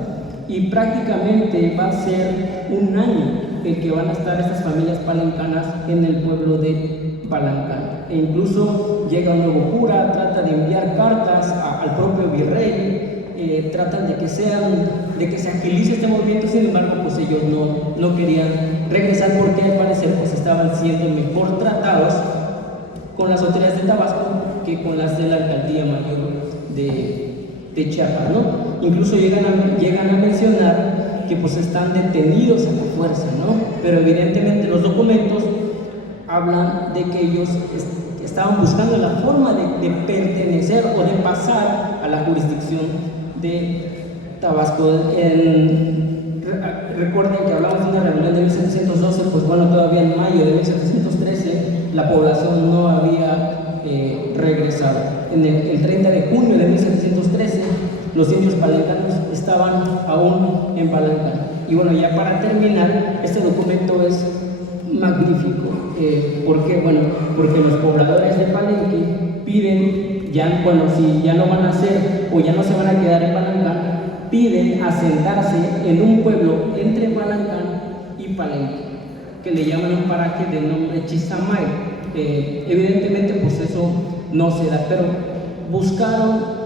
y prácticamente va a ser un año el que van a estar estas familias palencanas en el pueblo de Palancán. E incluso llega un nuevo cura, trata de enviar cartas al propio virrey, tratan de que se agilice este movimiento. Sin embargo, pues ellos no querían regresar porque al parecer pues estaban siendo mejor tratados con las autoridades de Tabasco que con las de la alcaldía mayor de Chiapas, ¿no? Incluso llegan a mencionar que pues están detenidos a la fuerza, ¿no? Pero evidentemente los documentos hablan de que ellos estaban buscando la forma de pertenecer o de pasar a la jurisdicción de Tabasco. Recuerden que hablamos de una rebelión de 1712, pues bueno, todavía en mayo de 1713 la población no había regresado. En el 30 de junio de 1713 los indios palencanos estaban aún en Palancán. Y bueno, ya para terminar, este documento es magnífico. ¿Por qué? Bueno, porque los pobladores de Palenque piden, si ya no van a hacer o ya no se van a quedar en Palancán, piden asentarse en un pueblo entre Palancán y Palenque, que le llaman un paraje de nombre Chisamay. Evidentemente pues eso no se da, pero buscaron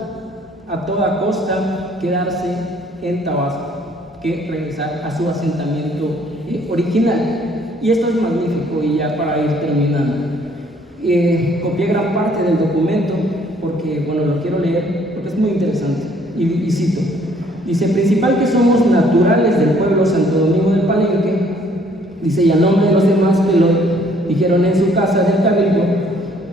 a toda costa quedarse en Tabasco que regresar a su asentamiento original. Y esto es magnífico. Y ya para ir terminando, copié gran parte del documento porque bueno, lo quiero leer porque es muy interesante y cito. Dice: principal que somos naturales del pueblo Santo Domingo del Palenque, dice, y a nombre de los demás que lo dijeron en su casa del Cabildo,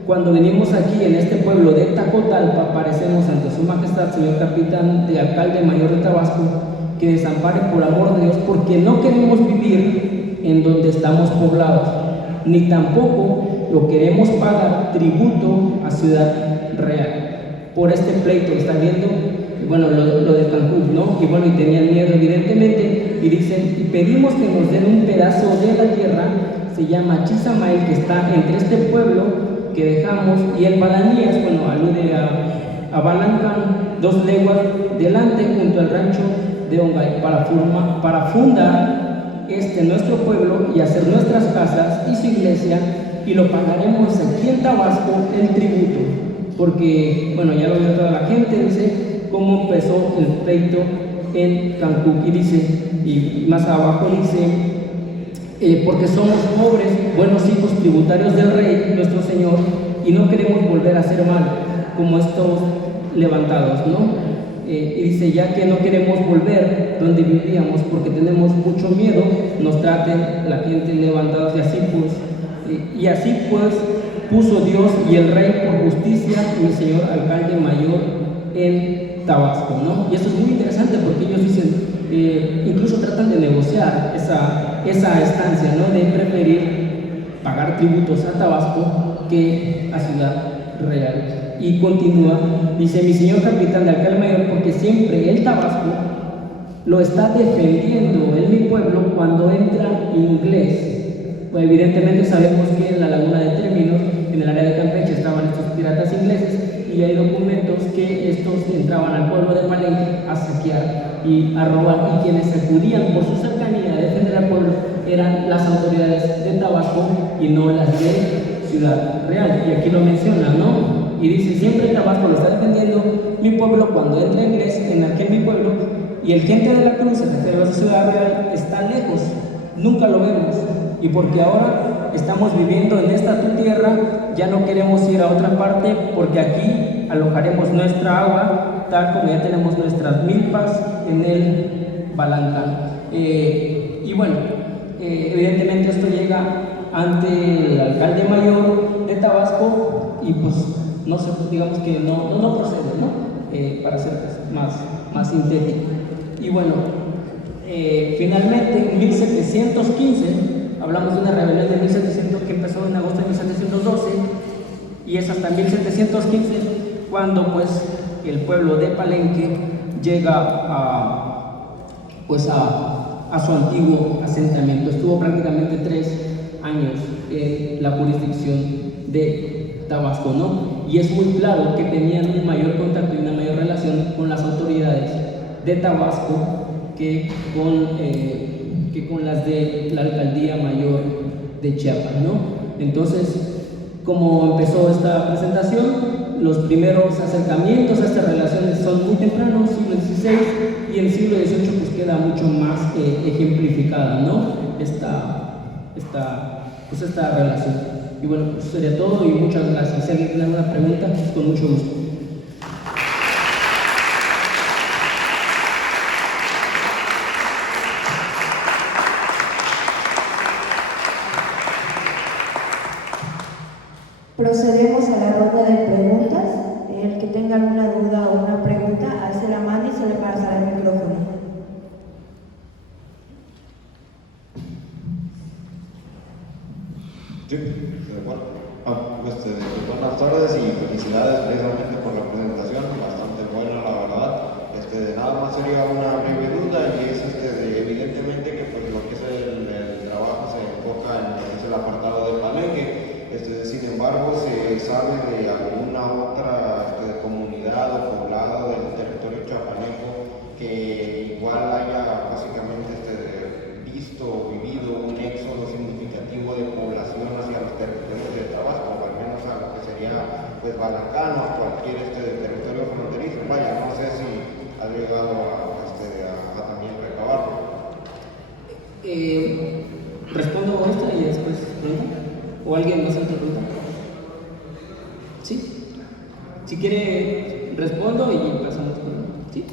cuando venimos aquí en este pueblo de Tacotalpa, aparecemos ante su majestad, señor capitán de alcalde mayor de Tabasco, que desampare por amor de Dios, porque no queremos vivir en donde estamos poblados, ni tampoco lo queremos pagar tributo a Ciudad Real. Por este pleito, están viendo, bueno, lo de Cancún, ¿no? Y bueno, y tenían miedo evidentemente, y dicen, y pedimos que nos den un pedazo de la tierra, se llama Chisamay, que está entre este pueblo que dejamos y el Balanías, bueno, alude a Palancán, 2 leguas delante junto al rancho de Ongay, para fundar nuestro pueblo y hacer nuestras casas y su iglesia, y lo pagaremos aquí en Tabasco el tributo, porque, bueno, ya lo vio toda la gente, dice, cómo empezó el pleito en Cancún, y dice, y más abajo dice, porque somos pobres, buenos hijos tributarios del rey, nuestro Señor, y no queremos volver a hacer mal, como estos levantados, ¿no? Y dice, ya que no queremos volver donde vivíamos, porque tenemos mucho miedo, nos traten la gente levantados, y así pues puso Dios y el rey por justicia mi señor alcalde mayor en Tabasco, ¿no? Y esto es muy interesante porque ellos dicen, incluso tratan de negociar esa estancia, ¿no? De preferir pagar tributos a Tabasco que a Ciudad Real. Y continúa, dice, mi señor capitán de alcalde mayor, porque siempre el Tabasco lo está defendiendo en mi pueblo cuando entra inglés. Pues evidentemente sabemos que en la laguna de Términos, en el área de Campeche, estaban estos piratas ingleses, y hay documentos que estos entraban al pueblo de Palenque a saquear y a robar, y quienes acudían por su cercanía a defender al pueblo eran las autoridades de Tabasco y no las de Ciudad Real. Y aquí lo menciona, ¿no? Y dice, siempre Tabasco lo está defendiendo mi pueblo cuando entra inglés en aquel mi pueblo, y el gente de la cruz, se refiere a Ciudad Real, está lejos, nunca lo vemos. Y porque ahora estamos viviendo en esta tu tierra, ya no queremos ir a otra parte, porque aquí alojaremos nuestra agua, tal como ya tenemos nuestras milpas en el Palancán. Y bueno, evidentemente esto llega ante el alcalde mayor de Tabasco, y pues no sé, digamos que no procede, ¿no? para ser más sintético. Y bueno, finalmente en 1715, hablamos de una rebelión de 1700 que empezó en agosto de 1712 y es hasta 1715 cuando pues el pueblo de Palenque llega a su antiguo asentamiento. Estuvo prácticamente 3 años en la jurisdicción de Tabasco, ¿no? Y es muy claro que tenían un mayor contacto y una mayor relación con las autoridades de Tabasco que con las de la alcaldía mayor de Chiapas, ¿no? Entonces, como empezó esta presentación, los primeros acercamientos a estas relaciones son muy tempranos, siglo XVI, y en el siglo XVIII pues queda mucho más ejemplificada, ¿no? Esta relación. Y bueno, pues sería todo y muchas gracias. Si alguien tiene alguna pregunta, pues con mucho gusto. Procedemos a la ronda de preguntas. El que tenga alguna duda o una pregunta, alce la mano y se le pasará el micrófono. Sí, bueno. Buenas tardes y felicidades precisamente por la presentación, bastante buena la verdad. Nada más sería una breve duda y es evidentemente que pues, lo que es el trabajo se enfoca en lo que es el apartado de Palenque. Sin embargo, ¿se sabe de alguna otra comunidad o poblado del territorio chapaneco que igual haya básicamente visto o vivido un éxodo significativo de población hacia los territorios de Tabasco, o al menos a lo que sería pues Balacán o cualquier territorio fronterizo? Vaya, no sé si ha llegado a también recabarlo. Respondo esta y después pregunta. ¿O alguien más hace pregunta? ¿Sí? Si quiere, respondo y pasamos con... ¿Sí?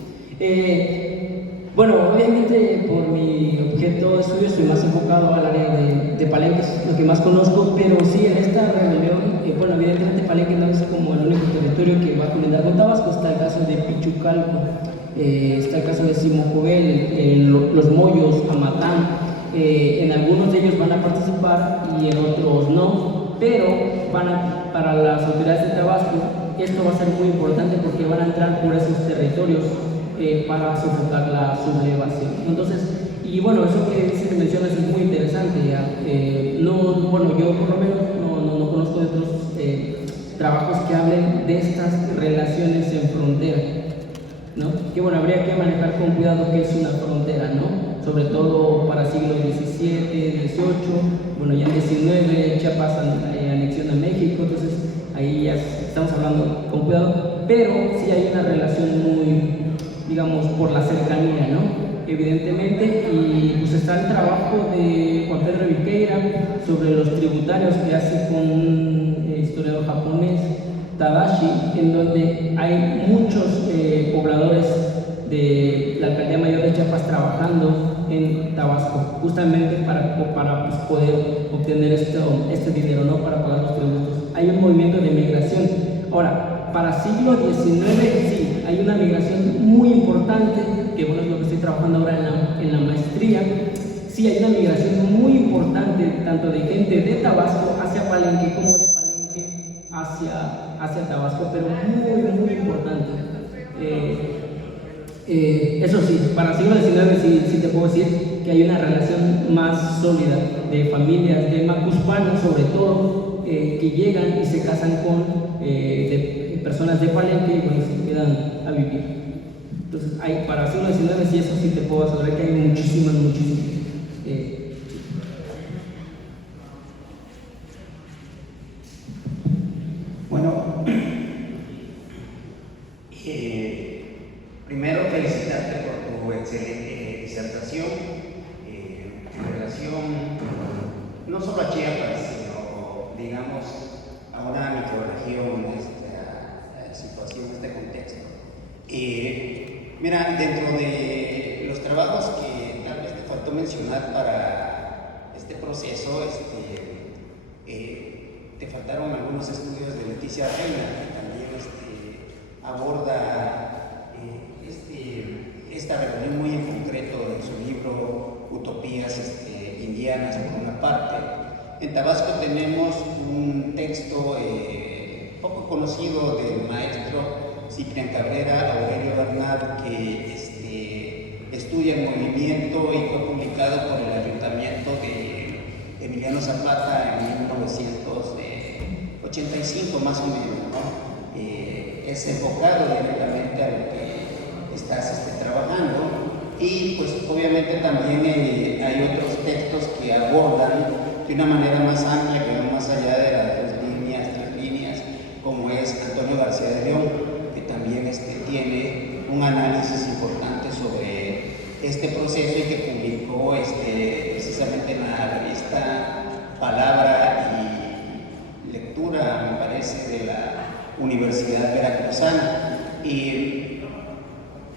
Bueno, obviamente por mi objeto de estudio estoy más enfocado al área de Palenque, es lo que más conozco, pero sí en esta rebelión, bueno, evidentemente Palenque no es como el único territorio que va a colindar con Tabasco. Está el caso de Pichucalco, está el caso de Simojovel, los Moyos, Amatán. En algunos de ellos van a participar y en otros no, pero para las autoridades de Tabasco esto va a ser muy importante porque van a entrar por esos territorios para sofocar la sublevación. Entonces, y bueno, eso que mencionas es muy interesante. Yo por lo menos no conozco de otros trabajos que hablen de estas relaciones en frontera, ¿no? Que bueno, habría que manejar con cuidado qué es una frontera, ¿no? Sobre todo para siglo XVII, XVIII, bueno, ya en XIX Chiapas anexión a México, entonces ahí ya estamos hablando con cuidado, pero sí hay una relación muy, digamos, por la cercanía, ¿no? Evidentemente, y pues está el trabajo de Juan Pedro Viqueira sobre los tributarios que hace con un historiador japonés, Tadashi, en donde hay muchos pobladores de la alcaldía mayor de Chiapas trabajando en Tabasco, justamente para pues, poder obtener este dinero, ¿no? Para pagar los tributos. Hay un movimiento de migración. Ahora, para siglo XIX sí, hay una migración muy importante, que bueno, es lo que estoy trabajando ahora en la maestría. Sí, hay una migración muy importante, tanto de gente de Tabasco hacia Palenque como de Palenque hacia Tabasco, pero muy importante. Eso sí, para siglo XIX sí te puedo decir que hay una relación más sólida de familias de macuspanos, sobre todo, que llegan y se casan con de personas de Palenque y bueno, se quedan a vivir. Entonces, para siglo XIX sí, eso sí te puedo asegurar que hay muchísimas. Bueno, primero felicitarte por tu excelente disertación en relación no solo a Chiapas, sino digamos a una microrregión de esta situación, de este contexto. Mira, dentro de los trabajos que tal vez te faltó mencionar para este proceso, te faltaron algunos estudios de Leticia Reina, que también aborda En Tabasco tenemos un texto poco conocido del maestro Ciprián Cabrera, Aurelio Bernal, que estudia el movimiento y fue publicado por el Ayuntamiento de Emiliano Zapata en 1985 más o menos, ¿no? Es enfocado directamente a lo que estás trabajando, y pues obviamente también hay otros textos que abordan de una manera más amplia, que van más allá de las 2 líneas, 3 líneas, como es Antonio García de León, que también tiene un análisis importante sobre este proceso y que publicó precisamente en la revista Palabra y Lectura, me parece, de la Universidad Veracruzana. Y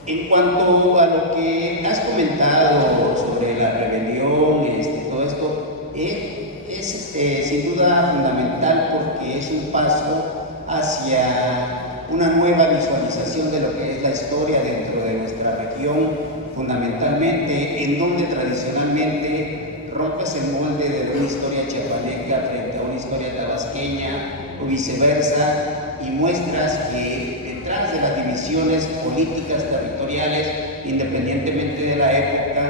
en cuanto a lo que has comentado sobre la rebelión, todo esto, es sin duda fundamental, porque es un paso hacia una nueva visualización de lo que es la historia dentro de nuestra región, fundamentalmente, en donde tradicionalmente rompes el molde de una historia chiapaneca frente a una historia tabasqueña o viceversa, y muestras que detrás de las divisiones políticas territoriales, independientemente de la época,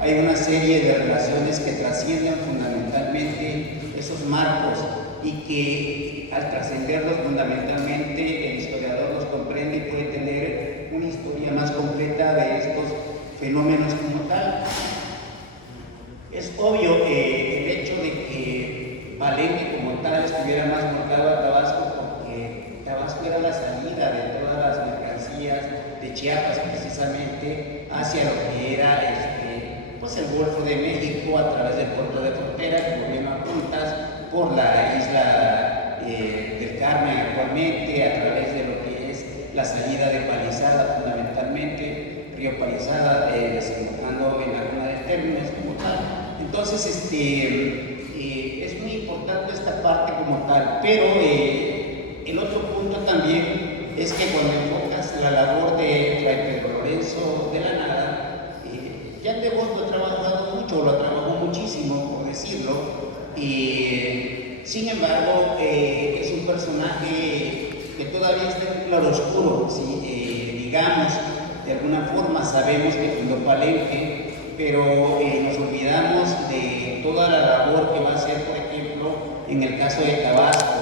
hay una serie de relaciones que trascienden fundamentalmente esos marcos, y que al trascenderlos fundamentalmente el historiador los comprende y puede tener una historia más completa de estos fenómenos como tal. Es obvio el hecho de que Palenque como tal estuviera más marcado a Tabasco, porque Tabasco era la salida de todas las mercancías de Chiapas precisamente hacia lo que era pues el Golfo de México, a través del puerto de frontera, que gobierno a puntas, por la isla del Carmen actualmente, a través de lo que es la salida de Palizada fundamentalmente, Río Palizada, desembocando en Laguna de Términos como tal. Entonces, es muy importante esta parte como tal, pero el otro punto también es que cuando enfocas la labor de Fray Pedro Lorenzo de la Nada, Jean de Bos lo ha trabajado mucho, lo trabajó muchísimo, por decirlo, y sin embargo es un personaje que todavía está en claroscuro, ¿sí? Digamos, de alguna forma sabemos que fundó Palenque, pero nos olvidamos de toda la labor que va a hacer, por ejemplo, en el caso de Tabasco.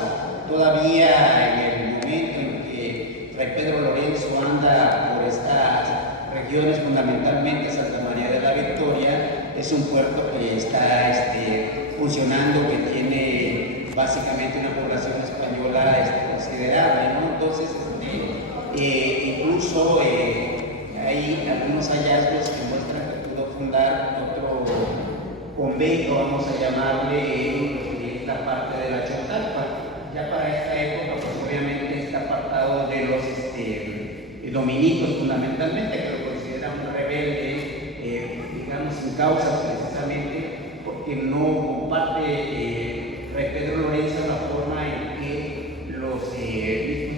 Todavía en el momento en que Fray Pedro Lorenzo anda por estas regiones, fundamentalmente Santa María de la Victoria, es un puerto que está funcionando, que tiene básicamente una población española considerable, ¿no? Entonces, incluso hay algunos hallazgos que muestran que pudo fundar otro convento, vamos a llamarle, que es la parte de la Chotalpa. Ya para esta época, pues obviamente está apartado de los dominitos fundamentalmente, que lo consideran un rebelde, digamos, sin causa precisamente, porque no comparte Fray Pedro Lorenzo la forma en que los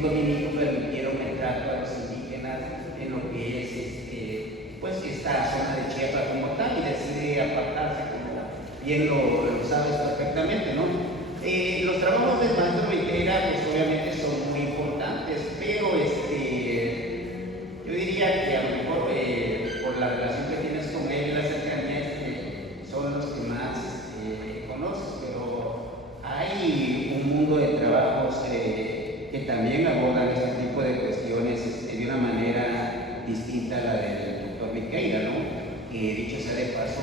dominicos permitieron el trato a los indígenas en lo que es pues esta zona de Chiapas como tal, y decide apartarse, como bien lo sabes perfectamente, ¿no? Los trabajos del maestro Beitera pues obviamente son muy importantes, pero yo diría que a lo mejor por la relación que tienes con él y la cercanía son los que más conoces, pero hay un mundo de trabajos que también abordan este tipo de cuestiones de una manera distinta a la del doctor Beitera, ¿no? Que dicho sea de paso,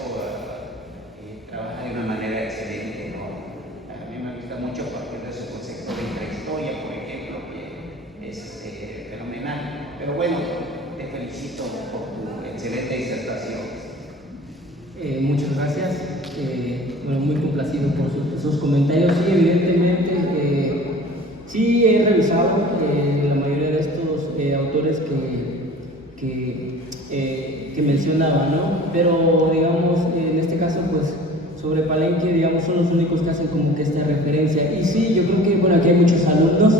trabaja de una manera excelente, ¿no? A mí me gusta mucho a partir de su concepto de intrahistoria, por ejemplo, que es fenomenal. Pero bueno, te felicito por tu excelente disertación. Muchas gracias. Bueno, muy complacido por sus comentarios. Sí, evidentemente, sí he revisado la mayoría de estos autores que mencionaba, ¿no? Pero, digamos, en este caso, pues, sobre Palenque, digamos, son los únicos que hacen como que esta referencia. Y sí, yo creo que, bueno, aquí hay muchos alumnos.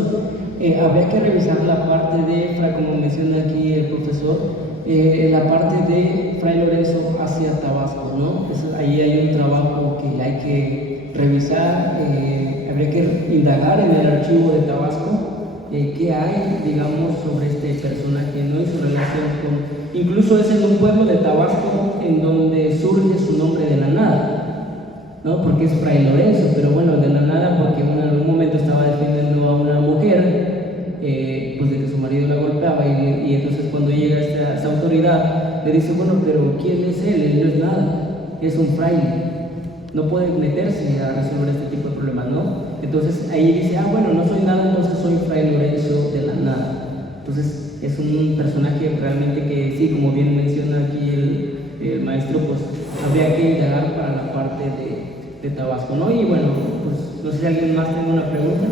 Habría que revisar la parte de, como menciona aquí el profesor, la parte de Fray Lorenzo hacia Tabasco, ¿no? Ahí hay un trabajo que hay que revisar, habría que indagar en el archivo de Tabasco qué hay, digamos, sobre este personaje, ¿no? Y su relación con... Incluso es en un pueblo de Tabasco en donde surge su nombre de la nada, ¿no? Porque es Fray Lorenzo, pero bueno, de la nada porque en algún momento estaba defendiendo a una mujer, pues de que su marido la golpeaba y entonces cuando llega esa autoridad le dice, bueno, pero ¿quién es él? Él no es nada, es un fraile. No puede meterse a resolver este tipo de problemas, ¿no? Entonces ahí dice, bueno, no soy nada, entonces soy Fray Lorenzo de la nada. Entonces es un personaje realmente que sí, como bien menciona aquí el maestro, pues habría que indagar para la parte de Tabasco, ¿no? Y bueno, pues no sé si alguien más tiene una pregunta.